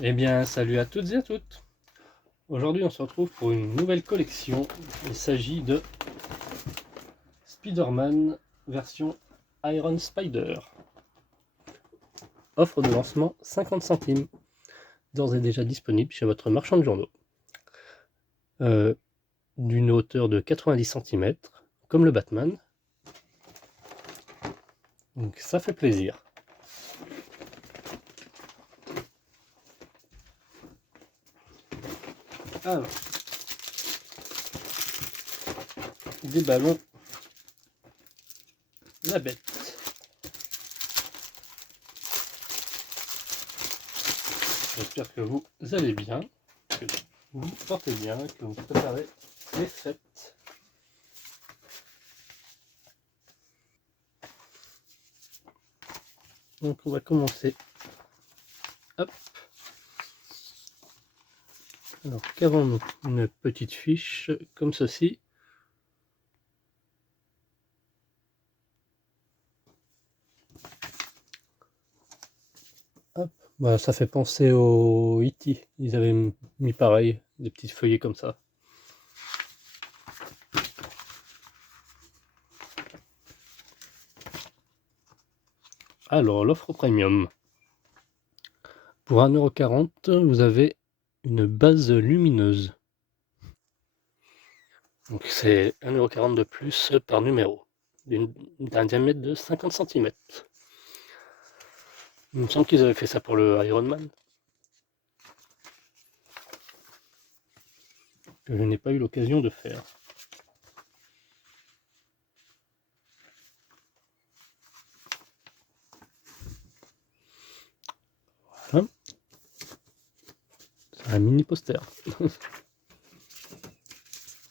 Eh bien, salut à toutes et à toutes. Aujourd'hui, on se retrouve pour une nouvelle collection. Il s'agit de Spider-Man version Iron Spider. Offre de lancement 50 centimes. D'ores et déjà disponible chez votre marchand de journaux. D'une hauteur de 90 cm, comme le Batman. Donc ça fait plaisir. Alors, des ballons, la bête. J'espère que vous allez bien, que vous vous portez bien, que vous préparez les fêtes. Donc on va commencer. Hop. Alors qu'avons-nous? Une petite fiche comme ceci. Hop. Bah, ça fait penser au E.T. Ils avaient mis pareil, des petits feuillets comme ça. Alors, l'offre premium. Pour 1,40 €, vous avez une base lumineuse. Donc c'est 1,40 € de plus par numéro, d'un diamètre de 50 cm. Il me semble qu'ils avaient fait ça pour le Iron Man, que je n'ai pas eu l'occasion de faire. Voilà. C'est un mini poster.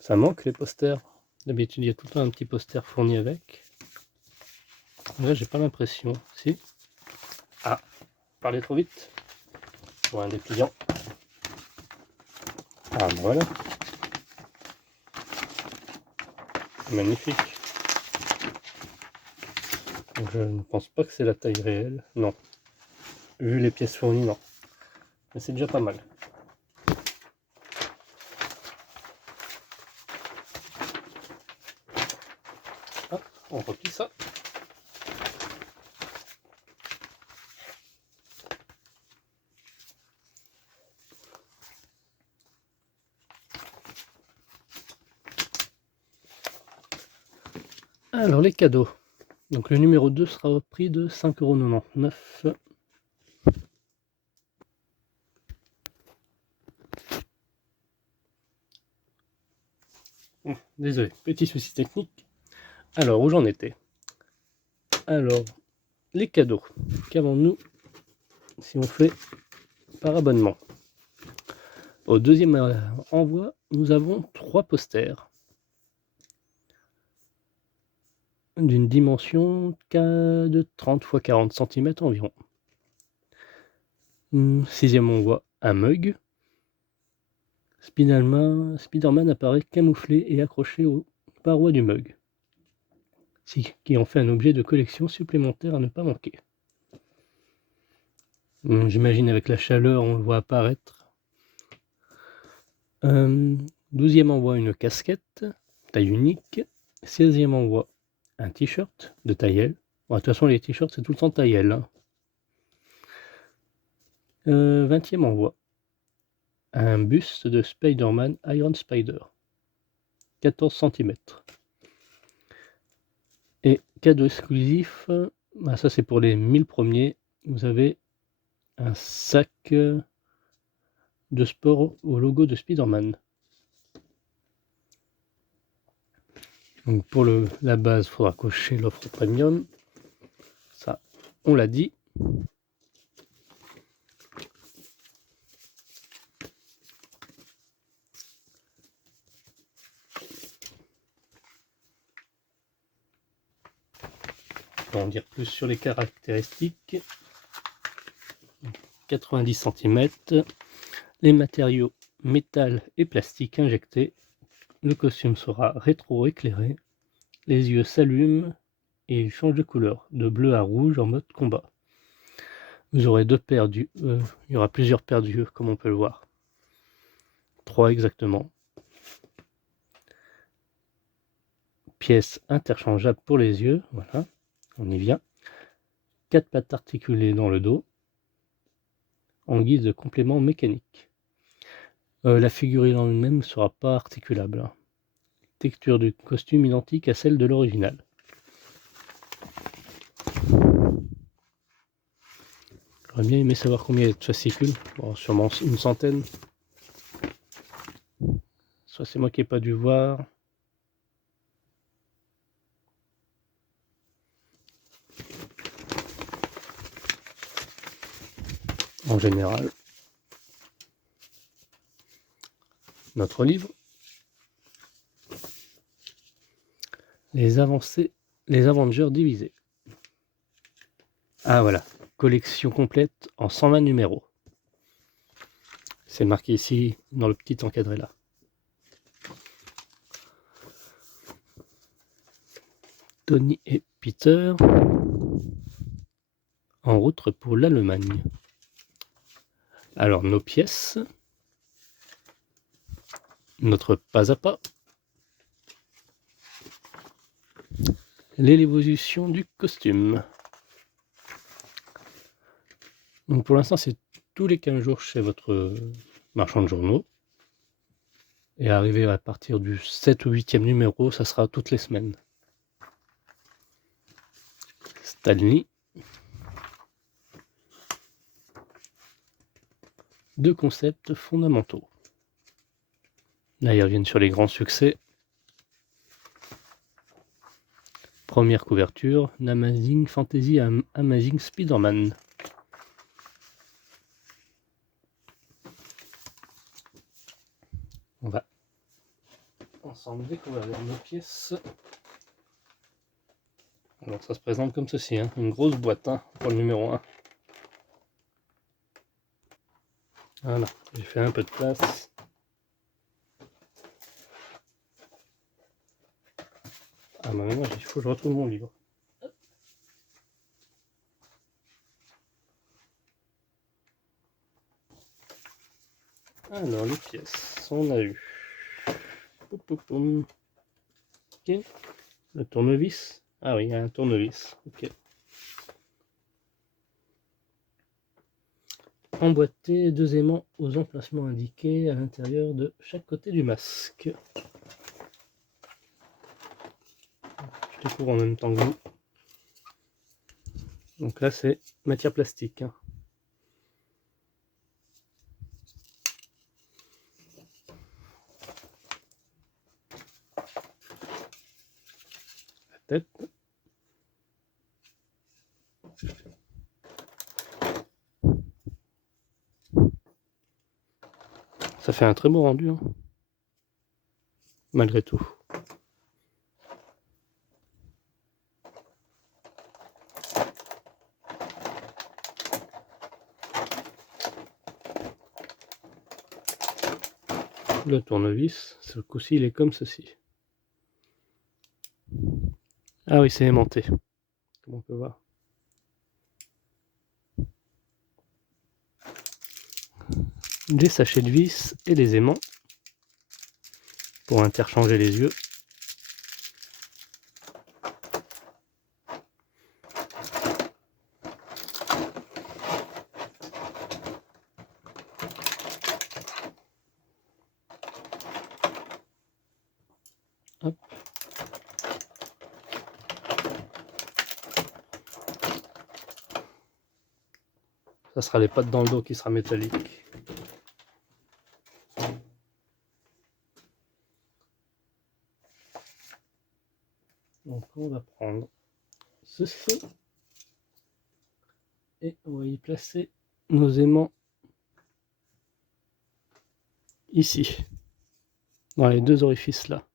Ça manque les posters. D'habitude, il y a tout le temps un petit poster fourni avec. Là, j'ai pas l'impression. Si. Ah, parler trop vite. Pour un dépliant. Ah, voilà. Magnifique. Je ne pense pas que c'est la taille réelle. Non. Vu les pièces fournies, non. Mais c'est déjà pas mal. Hop, on replie ça. Alors, les cadeaux. Donc, le numéro 2 sera au prix de 5,99 €. Désolé, petit souci technique. Alors, où j'en étais? Alors, les cadeaux. Qu'avons-nous si on fait par abonnement? Au deuxième envoi, nous avons 3 posters d'une dimension de 30 x 40 cm environ. Sixième envoi, un mug. Spider-Man apparaît camouflé et accroché aux parois du mug, ce qui en fait un objet de collection supplémentaire à ne pas manquer. J'imagine avec la chaleur, on le voit apparaître. 12e envoi, une casquette, taille unique. 16e envoi, un t-shirt de taille L. Bon, de toute façon, les t-shirts, c'est tout le temps taille L. Hein. 20e envoi, un buste de Spider-Man Iron Spider, 14 cm. Et cadeau exclusif, bah ça c'est pour les 1000 premiers, vous avez un sac de sport au logo de Spider-Man. Donc pour la base, il faudra cocher l'offre premium. Ça, on l'a dit. On va en dire plus sur les caractéristiques. 90 cm, les matériaux métal et plastique injectés. Le costume sera rétro-éclairé. Les yeux s'allument et ils changent de couleur, de bleu à rouge en mode combat. Vous aurez deux paires il y aura plusieurs paires d'yeux, comme on peut le voir. 3 exactement. Pièces interchangeables pour les yeux, voilà, on y vient. 4 pattes articulées dans le dos, en guise de complément mécanique. La figurine en elle-même ne sera pas articulable, hein. Texture du costume identique à celle de l'original. J'aurais bien aimé savoir combien il y a de fascicules. Bon, sûrement une centaine. Soit c'est moi qui n'ai pas dû voir. En général. Notre livre. Les Avengers divisés. Ah voilà, collection complète en 120 numéros. C'est marqué ici dans le petit encadré là. Tony et Peter en route pour l'Allemagne. Alors nos pièces, notre pas à pas, l'évolution du costume. Donc pour l'instant c'est tous les 15 jours chez votre marchand de journaux. Et arrivé à partir du 7 ou 8e numéro, ça sera toutes les semaines. Stanley. 2 concepts fondamentaux. Là, ils reviennent sur les grands succès. Première couverture, Amazing Fantasy Amazing Spider-Man. On va ensemble découvrir nos pièces. Alors ça se présente comme ceci, hein. Une grosse boîte, hein, pour le numéro 1. Voilà, j'ai fait un peu de place. Ah bah maintenant il faut que je retrouve mon livre. Alors les pièces, on a eu ok. Le tournevis. Ah oui, il y a un tournevis. Ok. Emboîté 2 aimants aux emplacements indiqués à l'intérieur de chaque côté du masque. Je découvre en même temps que vous. Donc là c'est matière plastique, hein. La tête. Ça fait un très beau rendu, hein, malgré tout. Le tournevis, ce coup-ci il est comme ceci. Ah oui, c'est aimanté, comme on peut voir. Des sachets de vis et des aimants pour interchanger les yeux. Hop. Ça sera les pattes dans le dos qui sera métallique. Donc on va prendre ceci et on va y placer nos aimants ici, dans les 2 orifices là.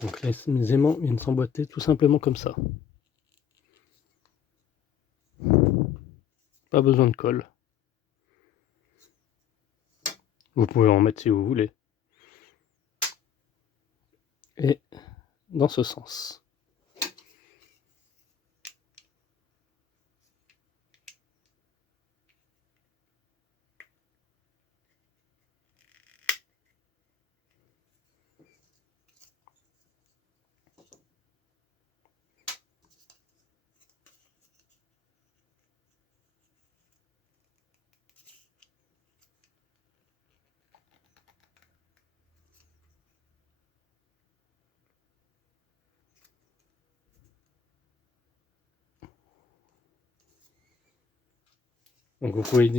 Donc les aimants viennent s'emboîter tout simplement comme ça. Pas besoin de colle. Vous pouvez en mettre si vous voulez. Et dans ce sens. Donc vous pouvez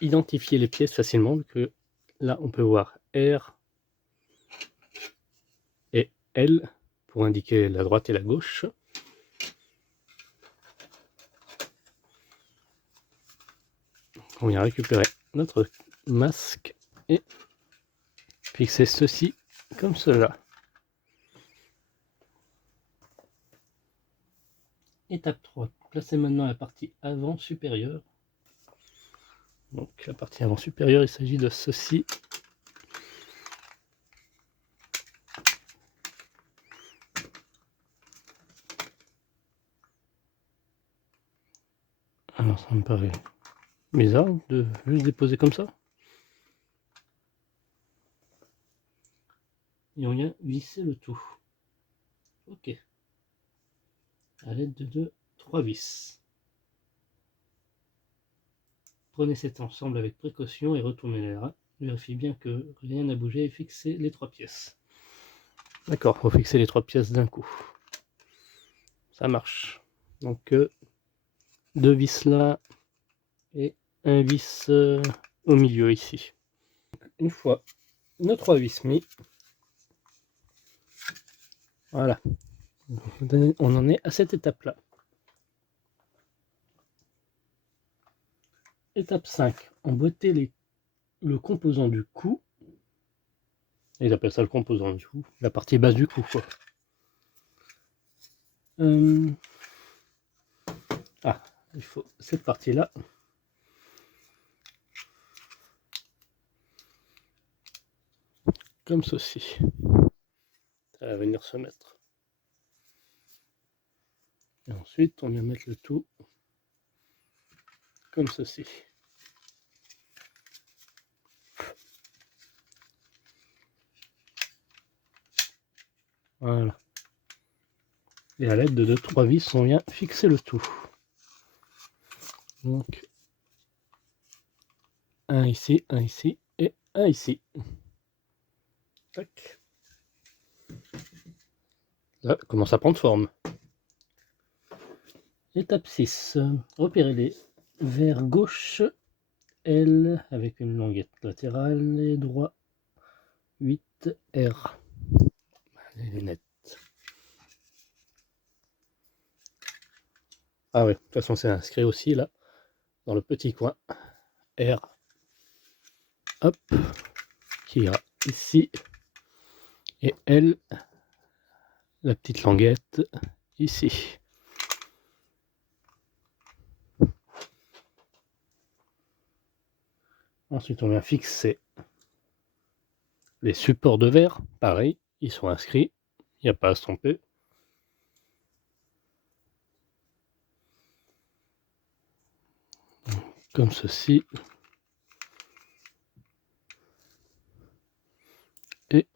identifier les pièces facilement, vu que là on peut voir R et L pour indiquer la droite et la gauche. On vient récupérer notre masque et fixer ceci comme cela. Étape 3. Placez maintenant la partie avant supérieure. Donc la partie avant supérieure, il s'agit de ceci. Alors ça me paraît bizarre de juste déposer comme ça. Et on vient visser le tout. Ok. À l'aide de 3 vis. Prenez cet ensemble avec précaution et retournez les rats. Vérifiez bien que rien n'a bougé et fixez les 3 pièces. D'accord, faut fixer les 3 pièces d'un coup. Ça marche. Donc 2 vis là et un vis au milieu ici. Une fois nos 3 vis mis, voilà, on en est à cette étape là. Étape 5, emboîter le composant du cou. Ils appellent ça le composant du cou, la partie basse du cou quoi. Ah, il faut cette partie là. Comme ceci. Ça va venir se mettre. Et ensuite, on vient mettre le tout comme ceci. Voilà. Et à l'aide de 2-3 vis, on vient fixer le tout. Donc, un ici et un ici. Tac. Là, commence à prendre forme. Étape 6. Repérez-les vers gauche L avec une languette latérale et droit 8 R. Les lunettes. Ah oui, de toute façon c'est inscrit aussi là, dans le petit coin. R. Hop. Qui ira ici. Et L. La petite languette ici. Ensuite, on vient fixer les supports de verre. Pareil, ils sont inscrits. Il n'y a pas à se tromper. Comme ceci. Et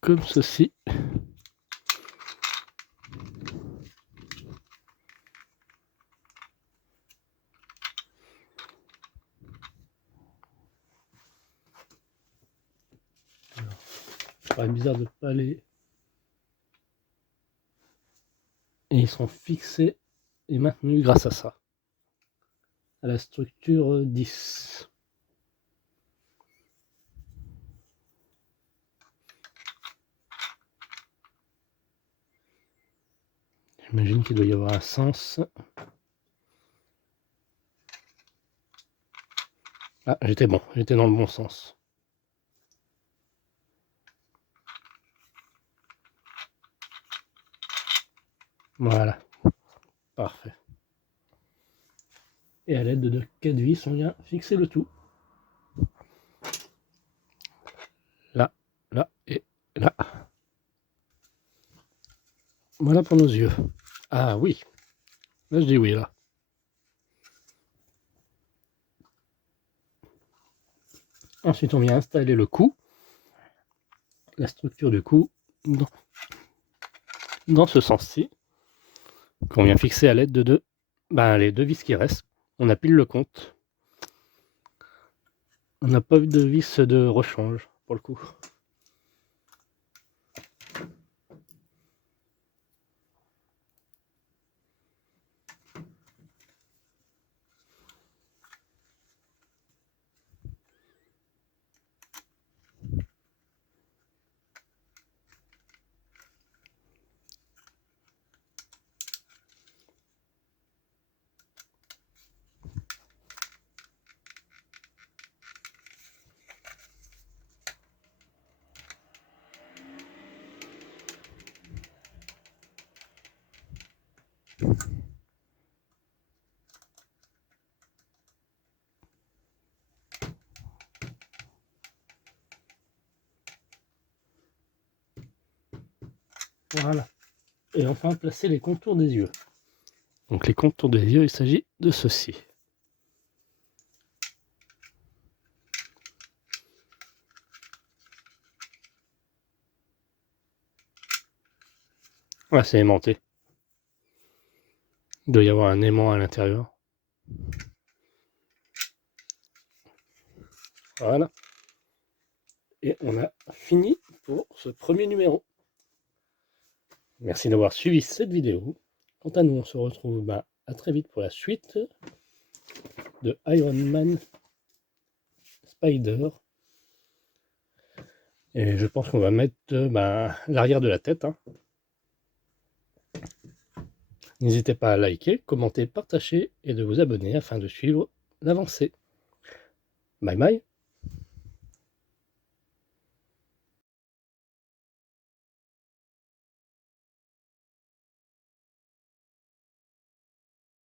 comme ceci. Alors, ça paraît bizarre de ne pas les... Et ils sont fixés et maintenus grâce à ça. À la structure 10. J'imagine qu'il doit y avoir un sens. Ah, j'étais bon, j'étais dans le bon sens. Voilà, parfait. Et à l'aide de 4 vis, on vient fixer le tout. Là, là et là. Voilà pour nos yeux. Ah oui, là je dis oui là. Ensuite, on vient installer le cou, la structure du cou, dans ce sens-ci, qu'on vient fixer à l'aide de les 2 vis qui restent. On a pile le compte. On n'a pas eu de vis de rechange pour le coup. Voilà. Et enfin, placer les contours des yeux. Donc les contours des yeux, il s'agit de ceci. Voilà, c'est aimanté. Il doit y avoir un aimant à l'intérieur. Voilà. Et on a fini pour ce premier numéro. Merci d'avoir suivi cette vidéo. Quant à nous, on se retrouve à très vite pour la suite de Iron Man Spider. Et je pense qu'on va mettre l'arrière de la tête. Hein. N'hésitez pas à liker, commenter, partager et de vous abonner afin de suivre l'avancée. Bye bye.